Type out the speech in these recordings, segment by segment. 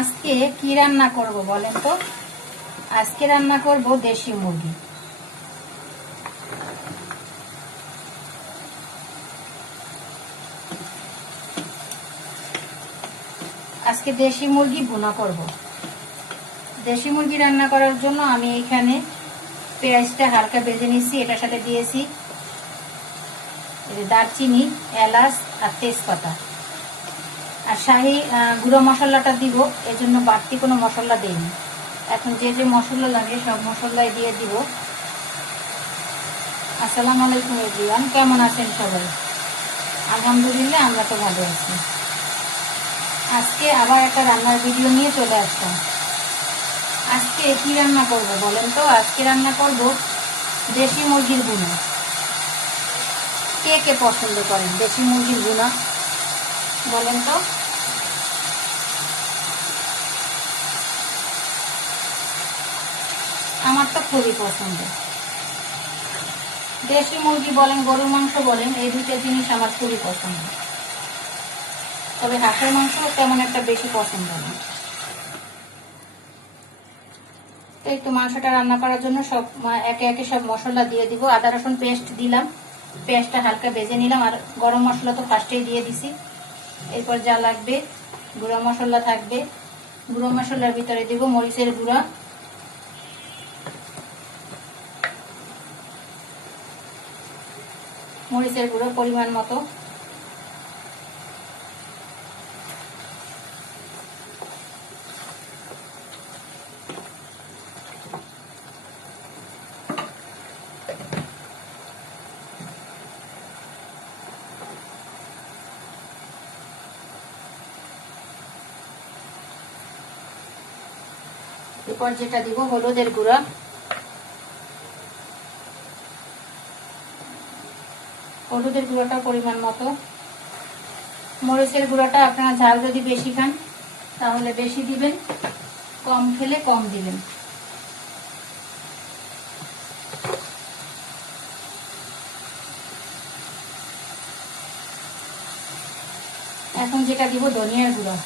আজকে কি রান্না করব বলেন তো? আজকে রান্না করব দেশি মুরগি। আজকে দেশি মুরগি ভুনা করব। দেশি মুরগি রান্না করার জন্য আমি এখানে পেঁয়াজটা হালকা ভেজে নিচ্ছি। এটার সাথে দিয়েছি দারচিনি, এলাচ আর তেজপাতা। আর শাহি গুঁড়ো মশলাটা দিব, এজন্য বাড়তি কোনো মশলা দেইনি। এখন যে যে মশলা লাগে সব মশলাই দিয়ে দিব। আসসালামু আলাইকুম এভরিওয়ান, কেমন আছেন সবাই? আলহামদুলিল্লাহ, আমরা তো ভালো আছি। আজকে আবার একটা রান্নার ভিডিও নিয়ে চলে আসলাম। আজকে কি রান্না করব বলেন তো? আজকে রান্না করব দেশি মুরগির ভুনা। কে কে পছন্দ করেন দেশি মুরগির ভুনা বলেন তো? আমার তো খুবই পছন্দ। দেশি মুরগি বলেন, গরুর মাংস বলেন, এই দুটো জিনিস আমার খুবই পছন্দ। তবে হাঁসের মাংস তেমন একটা বেশি পছন্দ না। এই তো মাংসটা রান্না করার জন্য সব একে একে সব মশলা দিয়ে দিব। আদা রসুন পেস্ট দিলাম, পেঁয়াজটা হালকা ভেজে নিলাম। আর গরম মশলা তো ফার্স্টেই দিয়ে দিছি। এরপর যা লাগবে গুঁড়ো মশলা থাকবে। গুঁড়ো মশলার ভিতরে দিব মরিচের গুঁড়া, পরিমাণ মতো। এরপর যেটা দিব হলুদের গুঁড়া, হলুদের গুঁড়োটা পরিমাণ মতো। মরিচের গুঁড়াটা আপনারা ঝাল যদি বেশি খান তাহলে বেশি দিবেন, কম খেলে কম দিবেন। এখন যেটা দিব ধনিয়ার গুঁড়া।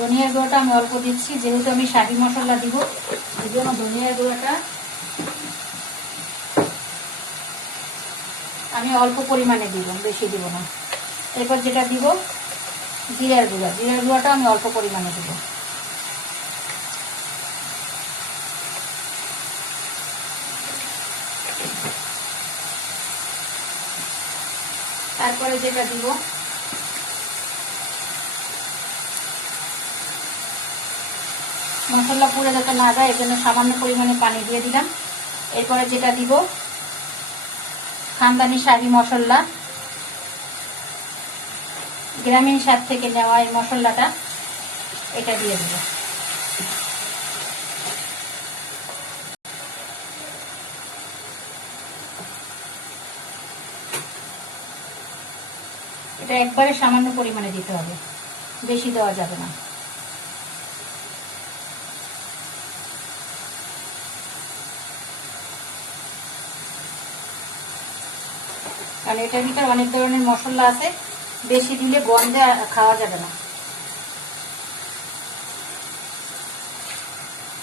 ধনিয়ার গুঁড়োটা আমি অল্প দিচ্ছি, যেহেতু আমি শাহি মশলা দিব এই জন্য ধনিয়ার গুঁড়োটা আমি অল্প পরিমাণে দিব, বেশি দিব না। এরপর যেটা দিব জিরার গুঁড়া। জিরার গুঁড়াটা আমি অল্প পরিমাণে দিব। তারপরে যেটা দিব মশলা পুড়ে যাতে না যায় এর জন্য সামান্য পরিমাণে পানি দিয়ে দিলাম। এরপরে যেটা দিব খানদানি শাহি মশলা, গ্রামীণ স্বাদ থেকে নেওয়া এই মশলাটা, এটা দিয়ে দেব। এটা একবারে সামান্য পরিমাণে দিতে হবে, বেশি দেওয়া যাবে না। কারণ এটার ভিতরে অনেক ধরনের মশলা আছে, বেশি দিলে গন্ধে খাওয়া যাবে না।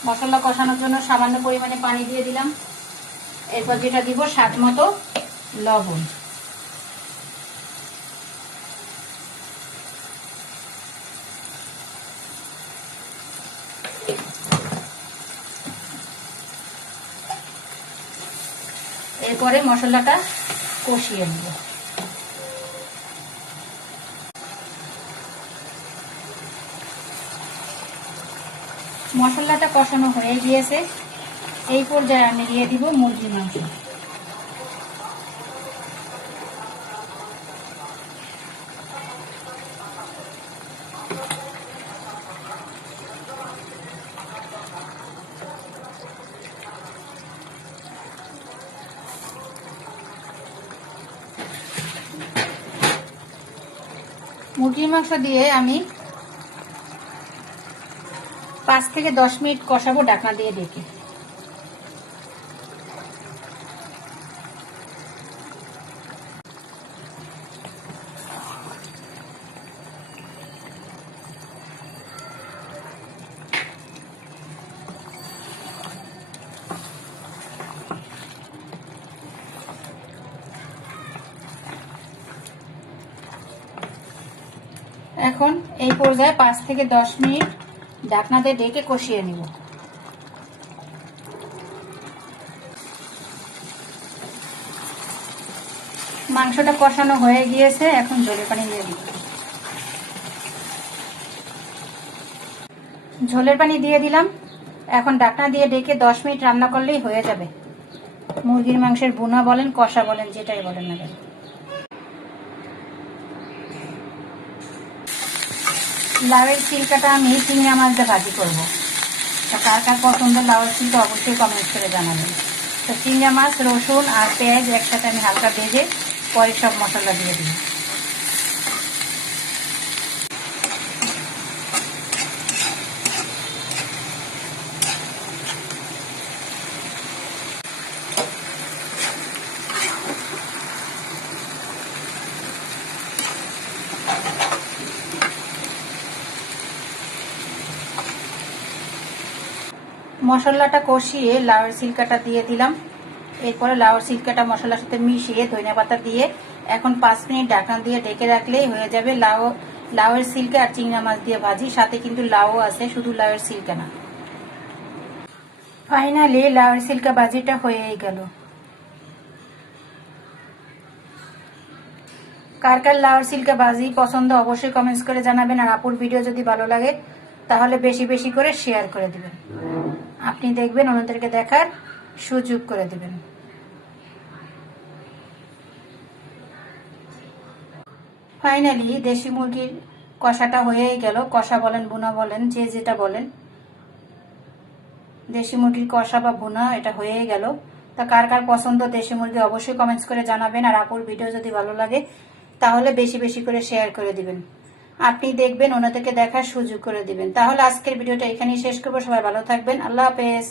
মশলা কষানোর জন্য সামান্য পরিমাণে পানি দিয়ে দিলাম। এরপর যেটা দিব স্বাদ মতো লবণ। এরপরে মশলাটা কষিয়ে নেব। মশলাটা কষানো হয়ে গিয়েছে, এই পর্যায়ে আমি দিয়ে দিব মুরগির মাংস। মুরগির মাংস দিয়ে আমি 5 থেকে 10 মিনিট কষাবো ঢাকনা দিয়ে ঢেকে। এখন এই পর্যায়ে 5 থেকে 10 মিনিট ঢাকনাতে ঢেকে কষিয়ে নিব। মাংসটা কষানো হয়ে গিয়েছে, এখন ঝোলের পানি দিয়ে দিব। ঝোলের পানি দিয়ে দিলাম। এখন ঢাকনা দিয়ে ঢেকে 10 মিনিট রান্না করলেই হয়ে যাবে। মুরগির মাংসের ভুনা বলেন, কষা বলেন, যেটাই বলেন না কেন। লাউয়ের ছিলকাটা আমি চিংড়া মাছ দিয়ে ভাজি করবো। তো কার কার পছন্দ লাউয়ের ছিলকা অবশ্যই কমেন্ট করে জানাবেন। তো চিংড়া মাছ, রসুন আর পেঁয়াজ একসাথে আমি হালকা ভেজে পরে সব মশলা দিয়ে দিই। মশলাটা কষিয়ে লাউয়ের ছিলকাটা দিয়ে দিলাম। এরপরে লাউয়ের ছিলকাটা মশলার সাথে মিশিয়ে ধনিয়া পাতা দিয়ে এখন 5 মিনিট ঢাকনা দিয়ে ঢেকে রাখলেই হয়ে যাবে লাউয়ের ছিলকা আর চিংড়া মাছ দিয়ে ভাজি। সাথে কিন্তু লাউ আছে, শুধু লাউয়ের ছিলকা না। ফাইনালি লাউয়ের ছিলকা ভাজিটা হয়েই গেল। কার কার লাউয়ের ছিলকা ভাজি পছন্দ অবশ্যই কমেন্টস করে জানাবেন। আর আপুর ভিডিও যদি ভালো লাগে তাহলে বেশি বেশি করে শেয়ার করে দিবেন। আপনি দেখবেন, অন্যদেরকে দেখার সুযোগ করে দিবেন। ফাইনালি দেশি মুরগির কষাটা হয়েই গেল। কষা বলেন, ভুনা বলেন, যে যেটা বলেন, দেশি মুরগির কষা বা ভুনা এটা হয়েই গেল। তা কার কার পছন্দ দেশি মুরগি অবশ্যই কমেন্টস করে জানাবেন। আর আপুর ভিডিও যদি ভালো লাগে তাহলে বেশি বেশি করে শেয়ার করে দিবেন। আপনি দেখবেন, অন্যদেরকে দেখার সুযোগ করে দিবেন। তাহলে আজকের ভিডিওটা এখানেই শেষ করবো। সবাই ভালো থাকবেন। আল্লাহ হাফেজ।